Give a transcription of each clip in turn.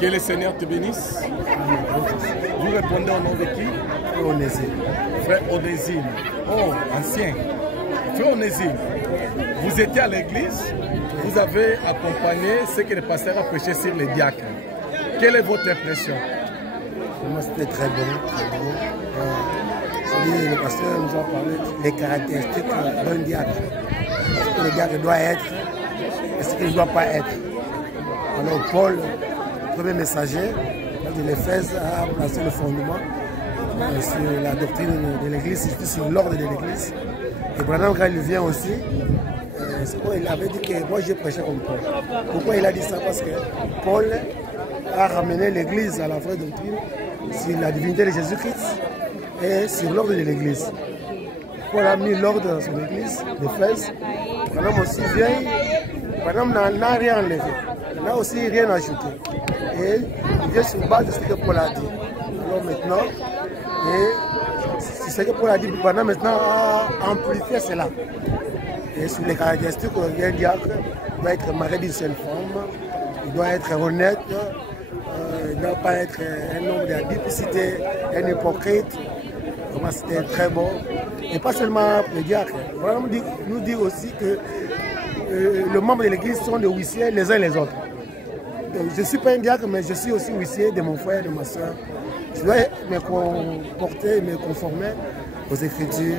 Que le Seigneur te bénisse. Vous répondez au nom de qui? Onésime. Frère Onésime. Oh, ancien. Frère Onésime, vous étiez à l'église, vous avez accompagné ce que le pasteur a prêché sur les diacres. Quelle est votre impression? Moi, c'était très bon, très bon. Le pasteur nous a parlé des caractéristiques d'un diacre. Ce que le diacre doit être et ce qu'il ne doit pas être. Alors Paul, premier messager de l'Éphèse, a placé le fondement sur la doctrine de l'Église, surtout sur l'ordre de l'Église. Et Branham, quand il vient aussi, il avait dit que moi j'ai prêché comme Paul. Pourquoi il a dit ça? Parce que Paul a ramené l'Église à la vraie doctrine sur la divinité de Jésus-Christ et sur l'ordre de l'Église. Paul a mis l'ordre dans son Église, l'Éphèse. Branham aussi vient, Branham n'a rien enlevé, il n'a aussi rien ajouté. Et il vient sur base de ce que Paul a dit. Alors maintenant, c'est ce que Paul a dit, Branham maintenant a amplifié cela. Et sur les caractéristiques d'un diacre, il doit être marié d'une seule femme, il doit être honnête, il ne doit pas être un homme de la duplicité, un hypocrite. C'était très bon. Et pas seulement les diacres. Branham nous dit aussi que les membres de l'église sont des huissiers les uns les autres. Donc, je ne suis pas un diacre, mais je suis aussi huissier de mon frère, de ma soeur. Je dois me comporter, me conformer aux Écritures.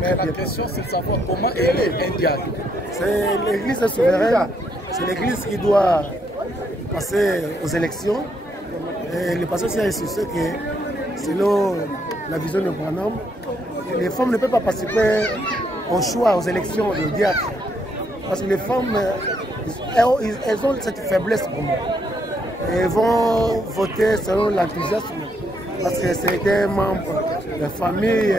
Mais la question, c'est de savoir comment il est un diacre. C'est l'église souveraine. C'est l'église qui doit passer aux élections. Et le pasteur s'est insisté que, selon la vision de Branham, les femmes ne peuvent pas participer au choix, aux élections de diacre. Parce que les femmes, elles ont cette faiblesse pour moi. Elles vont voter selon l'enthousiasme. Parce que c'était un membre de la famille,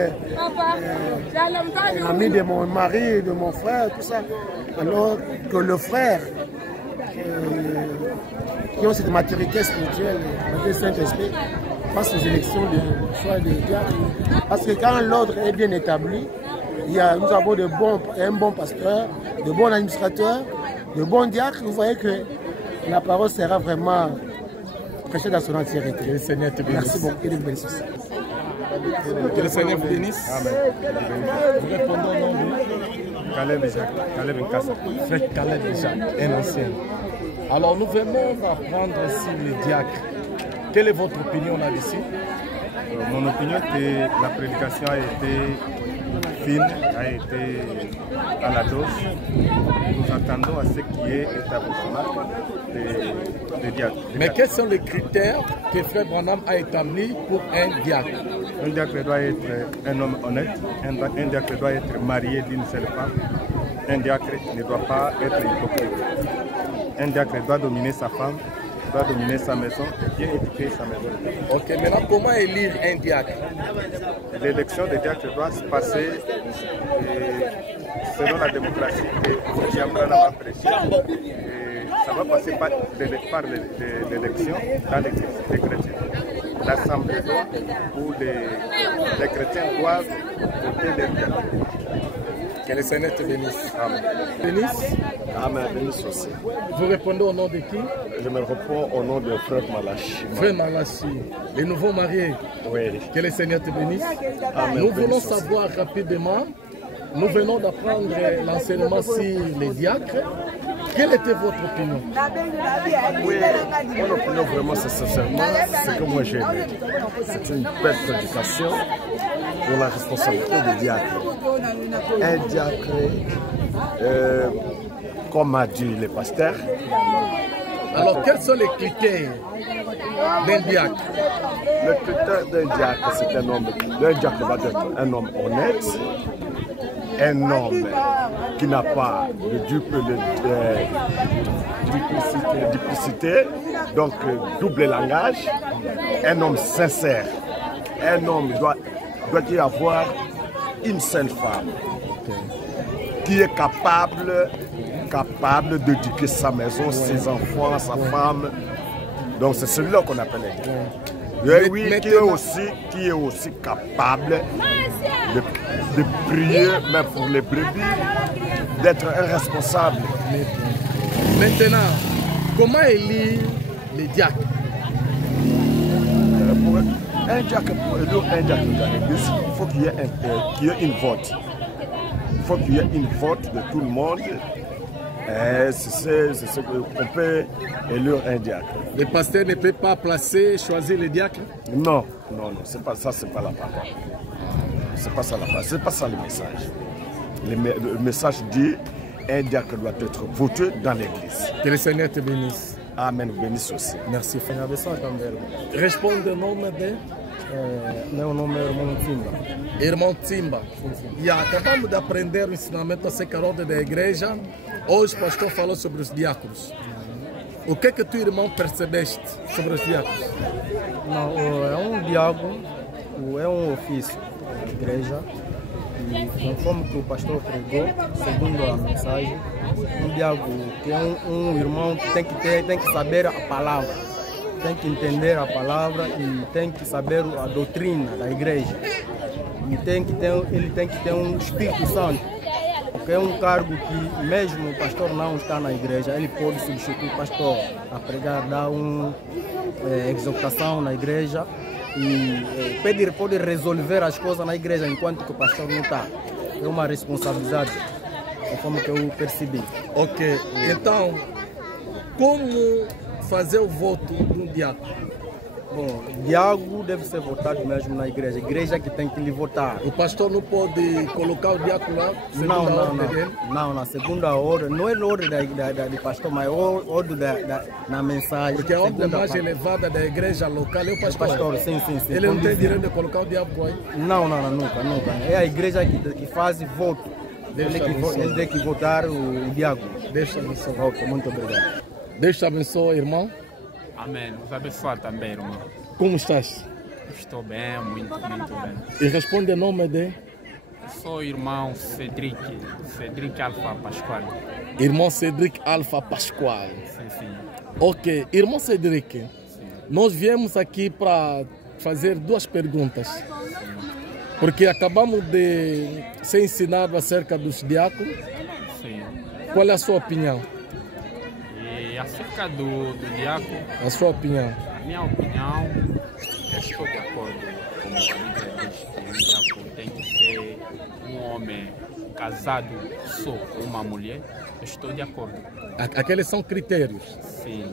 un ami de mon mari, de mon frère, tout ça. Alors que le frère, qui ont cette maturité spirituelle, le Saint-Esprit, passe aux élections de choix des diacres. Parce que quand l'ordre est bien établi, nous avons un bon pasteur, de bons administrateurs, de bons diacres. Vous voyez que la parole sera vraiment prêchée dans son entièreté. Que le Seigneur te bénisse. Merci beaucoup. Que le Seigneur vous bénisse. Amen. Vous répondez au nom de Caleb Jacques, Caleb Nkassa. Frère Caleb Jacques, un ancien. Alors nous venons d'apprendre sur les diacres. Quelle est votre opinion là-dessus? Mon opinion est que la prédication a été fine, a été à la dose. Nous attendons à ce qui est établissement des diacres. Mais quels sont les critères que Frère Branham a établis pour un diacre? Un diacre doit être un homme honnête, un diacre doit être marié d'une seule femme, un diacre ne doit pas être hypocrite. Un diacre doit dominer sa femme, doit dominer sa maison, bien éduquer sa maison. Ok, maintenant comment élire un diacre? L'élection des diacres doit se passer selon la démocratie que Jean Branham a prêché. Ça va passer par l'élection dans les chrétiens. L'Assemblée où les chrétiens doivent voter les diacres. Que le Seigneur te bénisse. Amen. Bénisse. Amen, bénisse aussi. Vous répondez au nom de qui? Je me réponds au nom de Frère Malachi. Frère Malachi, les nouveaux mariés. Oui. Que le Seigneur te bénisse. Amen, Nous voulons bénisse savoir rapidement, nous venons d'apprendre l'enseignement sur les diacres. Quelle était votre opinion? Oui, mon opinion vraiment, c'est sincèrement ce que moi j'ai aimé. C'est une belle prédication pour la responsabilité des diacres. Un diacre, comme a dit le pasteur. Alors, quels sont les critères d'un diacre? Le critère d'un diacre, c'est un homme. Un diacre va être un homme honnête, un homme qui n'a pas de duplicité, donc double langage, un homme sincère, un homme doit y avoir une seule femme qui est capable d'éduquer sa maison, ses enfants, sa femme. Donc c'est celui-là qu'on appelle un diacre. Oui, qui est aussi capable de prier, même pour les brebis, d'être un responsable. Maintenant, comment élire les diacres? Pour un diacre, pour élire un diacre dans l'église, il faut qu'il y ait une vote. Il faut qu'il y ait une vote de tout le monde. C'est ce qu'on peut élire un diacre. Le pasteur ne peut pas placer, choisir les diacres? Non, non, non, c'est pas ça, c'est pas la parole. C'est pas ça la parole, c'est pas ça le message. Le message dit un diacre doit être voté dans l'église. Que le Seigneur te bénisse. Amen, bénisse aussi. Merci. também. Responde o nome de Meu nome é Irmão Timba. Irmão Timba. E acabamos de aprender o ensinamento acerca da ordem da igreja. Hoje o pastor falou sobre os diáconos. O que é que tu, irmão, percebeste sobre os diáconos? Não, é um diácono, é um ofício da igreja. E conforme que o pastor pregou, segundo a mensagem, um diácono que é um irmão que tem que saber a palavra, tem que entender a palavra e tem que saber a doutrina da igreja. E ele tem que ter um Espírito Santo, porque é um cargo que mesmo o pastor não está na igreja, ele pode substituir o pastor a pregar, dar uma exortação na igreja. E pode resolver as coisas na igreja enquanto que o pastor não está. É uma responsabilidade, conforme que eu percebi. Ok, então, como fazer o voto de um diácono? Bom, diácono deve ser votado mesmo na igreja. A igreja que tem que lhe votar. O pastor não pode colocar o diácono lá? Não, na segunda ordem. Não é a ordem do pastor, mas a ordem na mensagem. Porque a ordem mais elevada da igreja local é o pastor. Sim. Ele não tem direito de colocar o diácono aí? Não, nunca. É a igreja que faz voto. Ele tem que votar o diácono. Deus te abençoe. Ok, muito obrigado. Deus te abençoe, irmão. Amém. Os abençoe também, irmão. Como estás? Estou bem, muito bem. E responde o nome de? Eu sou o irmão Cedric Alfa Pascoal. Irmão Cedric Alfa Pascoal. Sim. Ok, irmão Cedric, nós viemos aqui para fazer duas perguntas. Porque acabamos de ser ensinados acerca dos diáconos. Sim. Qual é a sua opinião? E acerca do diácono, A sua opinião? a minha opinião, eu estou de acordo com a Bíblia diz que um diácono tem que ser um homem casado só com uma mulher. Eu estou de acordo. Aqueles são critérios. Sim.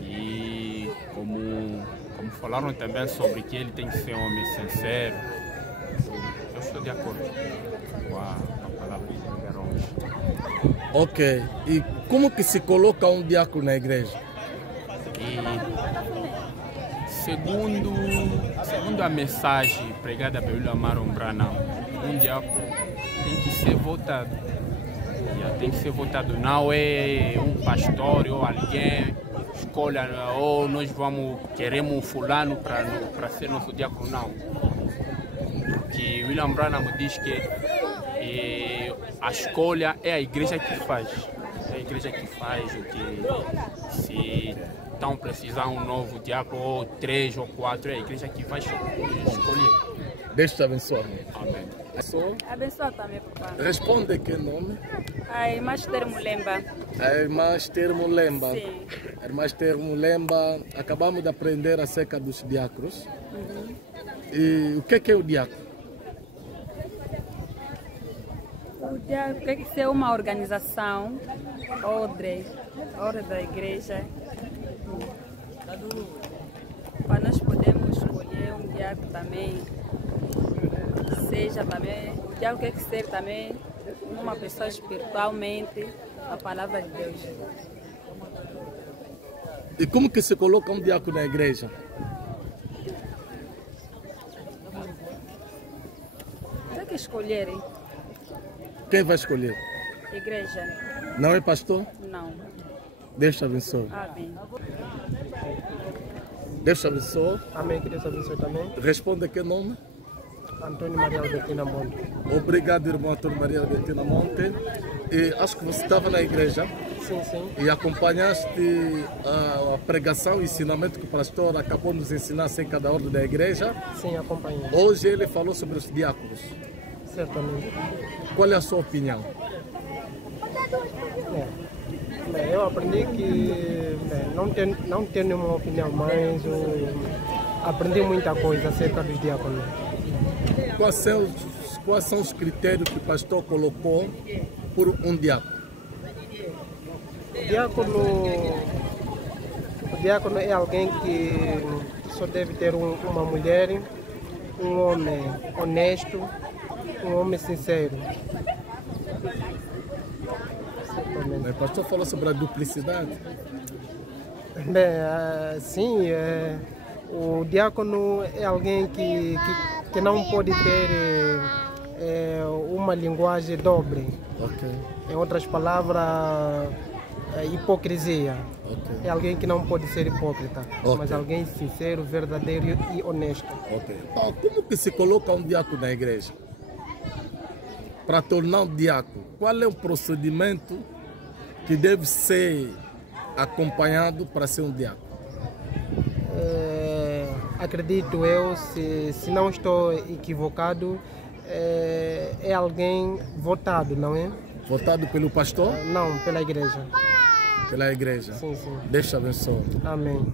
E como falaram também sobre que ele tem que ser um homem sincero, eu estou de acordo com a palavra de Garons. Ok. E como que se coloca um diácono na igreja? E segundo a mensagem pregada pelo Amaron Branham, um diácono tem que ser votado. Tem que ser votado. Não é um pastor ou alguém escolha, ou nós queremos um fulano para ser nosso diácono, não. Porque William Branham diz que a escolha é a igreja que faz. É a igreja que faz o que se estão precisando um novo diácono, ou 3 ou 4, é a igreja que vai escolher. Deus te abençoe. Amém. Abençoa também, papai. Responde que nome? A irmã Esther Mulemba. A irmã Esther Mulemba. Sim. A irmã Esther Mulemba, acabamos de aprender acerca dos diáconos. E o que é o diácono? O diácono tem que ser uma organização, ordem da igreja. Para nós podermos escolher um diácono também, seja também, o diácono tem que ser também uma pessoa espiritualmente, a palavra de Deus. E como que se coloca um diácono na igreja? Tem que escolherem. Quem vai escolher? Igreja? Não é pastor? Não. Deus te abençoe. Amém. Deus te abençoe. Amém, que Deus abençoe também. Responde que nome? Antônio Maria Albertina Monte. Obrigado, irmão Antônio Maria Albertina Monte. E acho que você estava na igreja. Sim. E acompanhaste a pregação, o ensinamento que o pastor acabou de nos ensinar acerca da ordem da igreja. Sim, acompanhei. Hoje ele falou sobre os diáconos. Certamente. Qual é a sua opinião? Eu aprendi que não tenho uma opinião, mas aprendi muita coisa acerca dos diáconos. Quais são os critérios que o pastor colocou por um diácono? O diácono é alguém que só deve ter uma mulher, um homem honesto, um homem sincero. O pastor falou sobre a duplicidade. Bem, sim, o diácono é alguém que não pode ter uma linguagem dobre. Okay. Em outras palavras, hipocrisia. Okay. É alguém que não pode ser hipócrita, Okay. mas alguém sincero, verdadeiro e honesto. Okay. Então, como que se coloca um diácono na igreja? Para tornar um diácono, qual é o procedimento que deve ser acompanhado para ser um diácono? Acredito eu, se não estou equivocado, é alguém votado, não é? Votado pelo pastor? Não, pela igreja. Pela igreja? Sim, sim. Deus te abençoe. Amém.